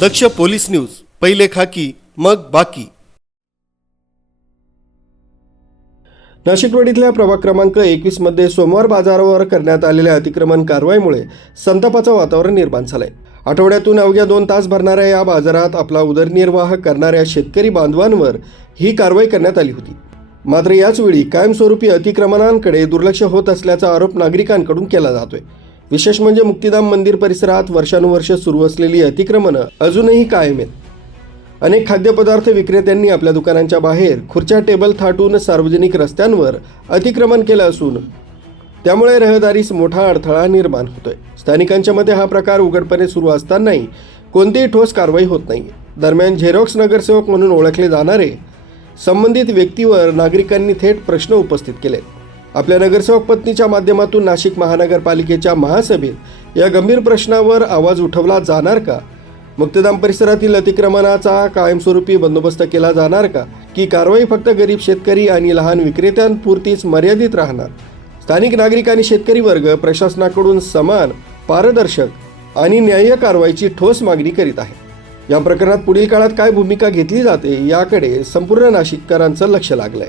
दक्ष police news, पहिले खाकी मग बाकी। नाशिकवाडीतल्या प्रभाग क्रमांक 21 मध्ये सोमवार बाजारावर करण्यात आलेल्या अतिक्रमण कारवाईमुळे संतापाचं वातावरण निर्माण झालंय। आठवड्यातून अवघ्या 2 तास भरणाऱ्या या बाजारात आपला उदरनिर्वाह करणाऱ्या शेतकरी बांधवांवर ही कारवाई करण्यात आली होती। मात्र याच वेळी कायमस्वरूपी अतिक्रमणांकडे दुर्लक्ष होत असल्याचा आरोप नागरिकांकडून केला जातोय। विशेष म्हणजे मुक्तिधाम मंदिर परिसरात वर्षानुवर्ष सुरू असलेली अतिक्रमणं अजूनही कायम आहेत। अनेक खाद्यपदार्थ विक्रेत्यांनी आपल्या दुकानांच्या बाहेर खुर्च्या टेबल थाटून सार्वजनिक रस्त्यांवर अतिक्रमण केलं असून त्यामुळे रहदारीस मोठा अडथळा निर्माण होतोय। स्थानिकांच्या मते हा प्रकार उघडपणे सुरू असतानाही कोणतीही ठोस कारवाई होत नाही। दरम्यान झेरॉक्स नगरसेवक म्हणून ओळखले जाणारे संबंधित व्यक्तीवर नागरिकांनी थेट प्रश्न उपस्थित केले। आपल्या नगरसेवक पत्नीच्या माध्यमातून नाशिक महानगरपालिकेच्या महासभेत या गंभीर प्रश्नावर आवाज उठवला जाणार का? मुक्तिधाम परिसरातील अतिक्रमणाचा कायमस्वरूपी बंदोबस्त केला जाणार का, की कारवाई फक्त गरीब शेतकरी आणि लहान विक्रेत्यांपुरतीच मर्यादित राहणार? स्थानिक नागरिक आणि शेतकरी वर्ग प्रशासनाकडून समान, पारदर्शक आणि न्याय्य कारवाईची ठोस मागणी करीत आहे। या प्रकरणात पुढील काळात काय भूमिका घेतली जाते याकडे संपूर्ण नाशिककरांचं लक्ष लागलंय।